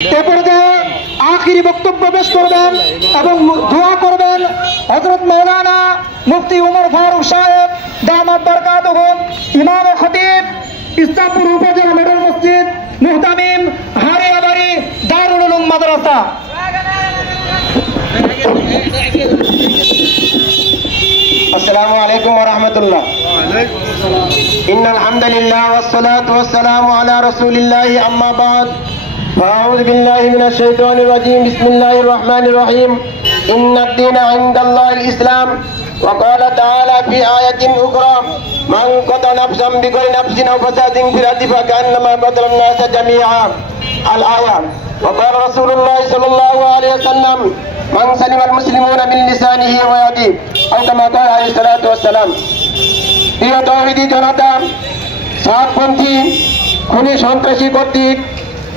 এ পর্যায়ে আখিরি বক্তব্য পেশ করবেন এবং দোয়া করবেন হযরত মাওলানা মুফতি উমর ফারুক সাহেব দামাত বরকাতুহুম, ইমাম ও খতিব ইসলামপুর উপজেলা মডেল মসজিদ মুহতামিম হারিয়াবাড়ি দারুল উলুম মাদ্রাসা। আসসালামু আলাইকুম ওয়া রাহমাতুল্লাহ। ইন্নাল হামদুলিল্লাহ ওয়াস সালাতু ওয়াস সালামু আলা রাসূলিল্লাহ আম্মা বাদ। أعوذ بالله من الشيطان الرجيم. بسم الله الرحمن الرحيم. إن الدين عند الله الإسلام. وقال تعالى في آية أخرى: من قتل نفسا بغير نفس أو فساد في الأرض فكأنما قتل الناس جميعا. الآية. وقال رسول الله صلى الله عليه وسلم: من سلم المسلمون من لسانه ويده، أو كما قال عليه الصلاة والسلام. প্রিয় তৌহিদি জনতা, সাতপন্থী খুনি সন্ত্রাসী কর্তৃক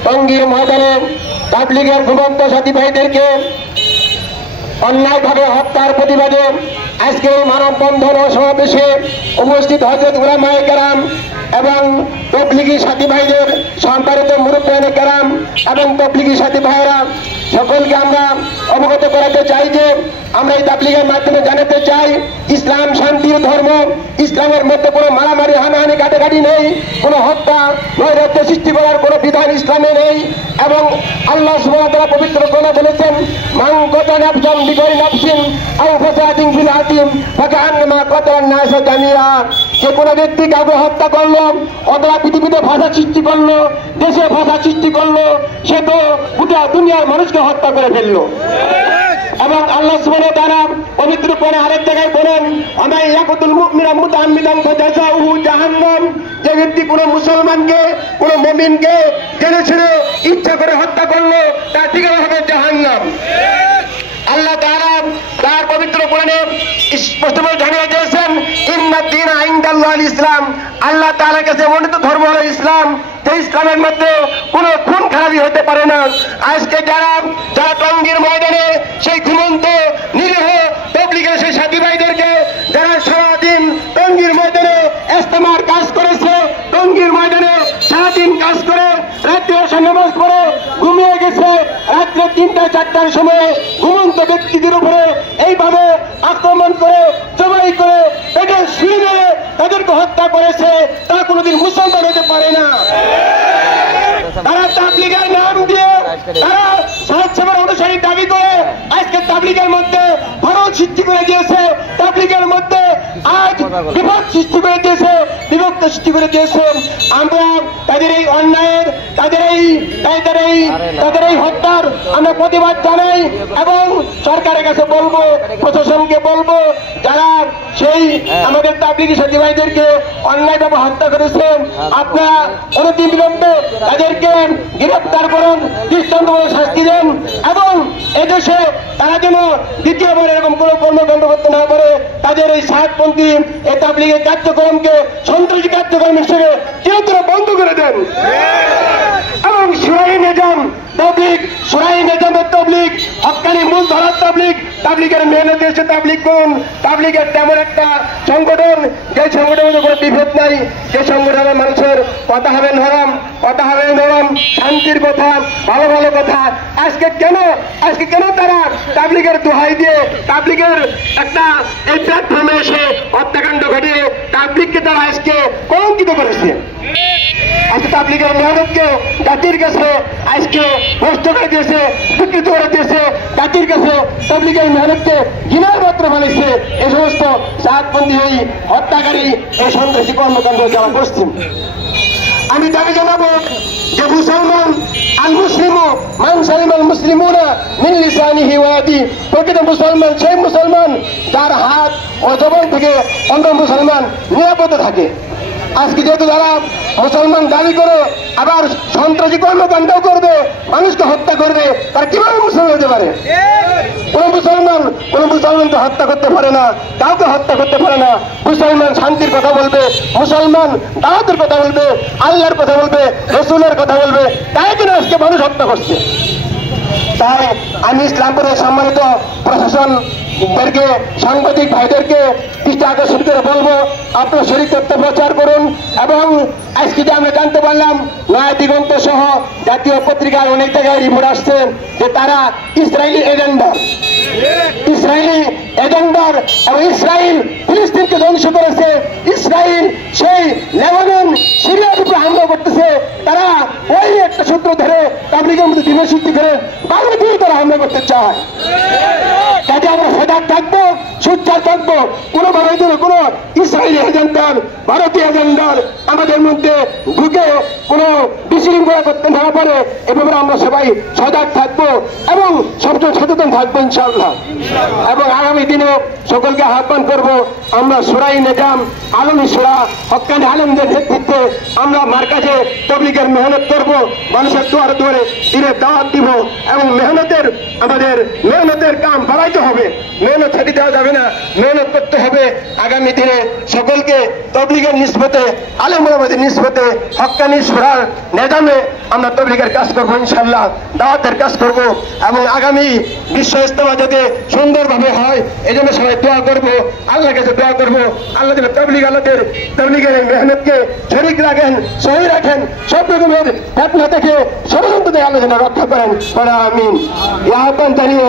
টঙ্গীর ময়দানে তাবলীগের ঘুমন্ত সাথী ভাইদেরকে অন্যায়ভাবে হত্যার প্রতিবাদে আজকে এই মানববন্ধন ও সমাবেশে উপস্থিত হযরত উলামায়ে কেরাম এবং তাবলীগী সাথী ভাইদের সম্মানিত মুরব্বিয়ানে কেরাম এবং তাবলীগী সাথী ভাইরা সকলকে আমরা অবগত করাতে চাই যে আমরা এই তাবলীগের মাধ্যমে জানাতে চাই ইসলাম শান্তির ধর্ম। ইসলামের মধ্যে কোনো মারামারি হানাহানি কাটাকাটি নেই, কোনো হত্যা নৈরাজ্য সৃষ্টি করার কোনো বিধান ইসলামে নেই। এবং আল্লাহ সুবহানাহু ওয়া তাআলা পবিত্র কোরআনে বলেছেন: মান কাতালা নাফসান বিগয়রি নাফসিন আও ফাসাদিন ফিল আরদি ফাকান্নামা কাতালান নাস জামিআ। যে কোনো ব্যক্তি কাউকে হত্যা করলো অথবা পৃথিবীতে ফাসাদ সৃষ্টি করলো, দেশে ফাসাদ সৃষ্টি করলো, সে তো গোটা দুনিয়ার মানুষকে হত্যা করে ফেললো। এবং আল্লাহ সুবহানাহু ওয়া তাআলা পবিত্র কোরআনে আরেক জায়গায় বলেন: আমান ইয়াকুতুল মুমিনা মুতাআম্মিদান ফাজাযাউহু জাহান্নাম। যে ব্যক্তি কোনো মুসলমানকে, কোনো মুমিনকে জেনে শুনে ইচ্ছা করে হত্যা করলো, তার ঠিকানা হবে জাহান্নাম। আল্লাহ তাআলা তার পবিত্র কোরআনে স্পষ্টভাবে জানিয়ে দিয়েছেন: ইন্নাদ দীনা ইনদাল্লাহিল ইসলাম। আল্লাহ তাআলার কাছে মনোনীত ধর্ম হলো ইসলাম। যে ইসলামের মধ্যে কোনো খুন খারাপি হতে পারে না। আজকে যারা টঙ্গীর ময়দানে সেই ঘুমন্ত নিরীহ তাবলীগের সেই সাথী ভাইদেরকে যারা সারাদিন টঙ্গীর ময়দানে ইস্তেমার কাজ করেছে, টঙ্গীর ময়দানে সারাদিন কাজ করে রাত্রে এসে নামাজ পড়ে ঘুমিয়ে গেছে, রাত্রে ৩টা-৪টার সময় ঘুমন্ত ব্যক্তিদের উপরে এইভাবে আক্রমণ করে জবাই করে পেটে ছুরি মেরে তাদেরকে হত্যা করেছে, তারা কোনোদিন মুসলমান হতে পারে না। তারা তাবলীগের নাম দিয়ে তারা সমাজসেবার অনুসারী দাবি করে আজকে তাবলীগের মধ্যে ফরজ সৃষ্টি করে দিয়েছে, তাবলীগের মধ্যে আজ বিভক্ত সৃষ্টি করে দিয়েছে, বিভক্ত সৃষ্টি করে দিয়েছে। আমরা তাদের এই অন্যায়ের, তাদের এই হত্যার আমরা প্রতিবাদ জানাই এবং সরকারের কাছে বলবো, প্রশাসনকে বলবো, যারা সেই আমাদের তাবলীগী সাথী ভাইদেরকে অন্যায়ভাবে হত্যা করেছে, আপনারা অনতিবিলম্বে তাদেরকে গ্রেফতার করুন, দৃষ্টান্তমূলক শাস্তি দেন এবং এদেশে তারা যেন দ্বিতীয়বার এরকম কোনো কর্মকাণ্ড করতে না পারে। তাদের এই সাতপন্থী এই তাবলীগের কার্যক্রমকে সন্ত্রাসী কার্যক্রম হিসেবে চিরতরে বন্ধ করে দেন এবং সুরাই নিজাম তাবলীগ, সুরাই নিজামের তাবলীগ, হক্কানি মূল ধারার তাবলীগ, তাবলীগের মেহনত এসে তাবলীগ করুন। তাবলীগের তেমন একটা সংগঠন, যে সংগঠনের কোনো বিভেদ নাই, যে সংগঠনের মানুষের কথা হবে নরম, কথা হবে নরম, শান্তির কথা, ভালো ভালো কথা। আজকে কেন তারা তাবলীগের দোহাই দিয়ে তাবলীগের একটা এই প্ল্যাটফর্মে এসে হত্যাকাণ্ড ঘটিয়ে তাবলীগকে তারা আজকে কলঙ্কিত করেছে। আজকে তাবলীগের মেহনতকে জাতির কাছে আজকে নষ্ট করে দিয়েছে, বিকৃত করে দিয়েছে, জাতির কাছে তাবলীগের মেহনতকে ঘৃণার পাত্র বানিয়েছে এই সমস্ত সাতপন্থী এই হত্যাকারী এই সন্ত্রাসী কর্মকাণ্ড যারা করছেন। আমি দাবি জানাবো যে মুসলমান আল মুসলিমু মান সালিমাল মুসলিমুনা মিন লিসানিহি ওয়া ইয়াদিহি। প্রকৃত মুসলমান সেই মুসলমান যার হাত ও জবান থেকে অন্য মুসলমান নিরাপদে থাকে। আজকে যেহেতু যারা মুসলমান দাবি করে আবার সন্ত্রাসী কর্মকাণ্ড করবে, মানুষকে হত্যা করবে, তারা কিভাবে মুসলমান হতে পারে? কোন মুসলমান তো হত্যা করতে পারে না, কাউকে হত্যা করতে পারে না। মুসলমান শান্তির কথা বলবে, মুসলমান দাওয়াতের কথা বলবে, আল্লাহর কথা বলবে, রসুলের কথা বলবে, তাই কিনা আজকে মানুষ হত্যা করছে। তাই আমি ইসলামপুরের সম্মানিত প্রশাসনদেরকে, সাংবাদিক ভাইদেরকে দৃষ্টি আকর্ষণ করে বলবো আপনারা শরীর তত্ত্ব প্রচার করুন। এবং আজকে যে আমরা জানতে পারলাম নয়া দিগন্ত সহ জাতীয় পত্রিকার অনেক জায়গায় রিপোর্ট আসছে যে তারা ইসরায়েলি এজেন্ডার এবং ইসরায়েল ফিলিস্তিনকে ধ্বংস করেছে, ইসরায়েল সেই লেবানন সিরিয়ার উপরে হামলা করতেছে, তারা ওই একটা সূত্র ধরে তাবলীগের মধ্যে দিনের সৃষ্টি করে বাংলাদেশে তারা হামলা করতে চায়। কাজে আমরা সজাগ থাকবো, সোচ্চার থাকবো, কোনোভাবে যেন কোনো ইসরায়েলি এজেন্ডার ভারতীয় এজেন্ডার আমাদের মধ্যে ঢুকে কোনো বিশৃঙ্খলা করতে না পারে এ ব্যাপারে আমরা সবাই সজাগ থাকবো এবং সবচেয়ে সচেতন থাকবো ইনশাআল্লাহ। এবং আগামী দিনে সকলকে আহ্বান করব, আমরা সুরাই নিজাম আলমী সুরা হক্কানি আলমদের নেতৃত্বে আমরা মার্কাজে তাবলীগের মেহনত করব, মানুষের দুয়ারে দুয়ারে দিনের দাওয়াত দিব এবং আমাদের মেহনতের কাম বাড়াইতে হবে, মেহনত ছাড়ি দেওয়া যাবে না, মেহনত করতে হবে। আগামী দিনে সকলকে তাবলীগের নিসবতে আলেম ওলামাদের নিসবতে হক্কানি সুরার নিজামে আমরা তাবলীগের কাজ করবো ইনশাআল্লাহ, দাওয়াতের কাজ করব এবং আগামী বিশ্ব ইজতেমা যাতে সুন্দরভাবে হয় এই জন্য সবাই দোয়া করবো, আল্লাহর কাছে দোয়া করবো। আল্লাহ যেন তাবলীগের এই মেহনতকে শরীক রাখেন, সহি রাখেন, সব রকমের ফিতনা থেকে ষড়যন্ত্র থেকে আল্লাহ যেন রক্ষা করেন। আমিন। এই আহ্বান জানিয়ে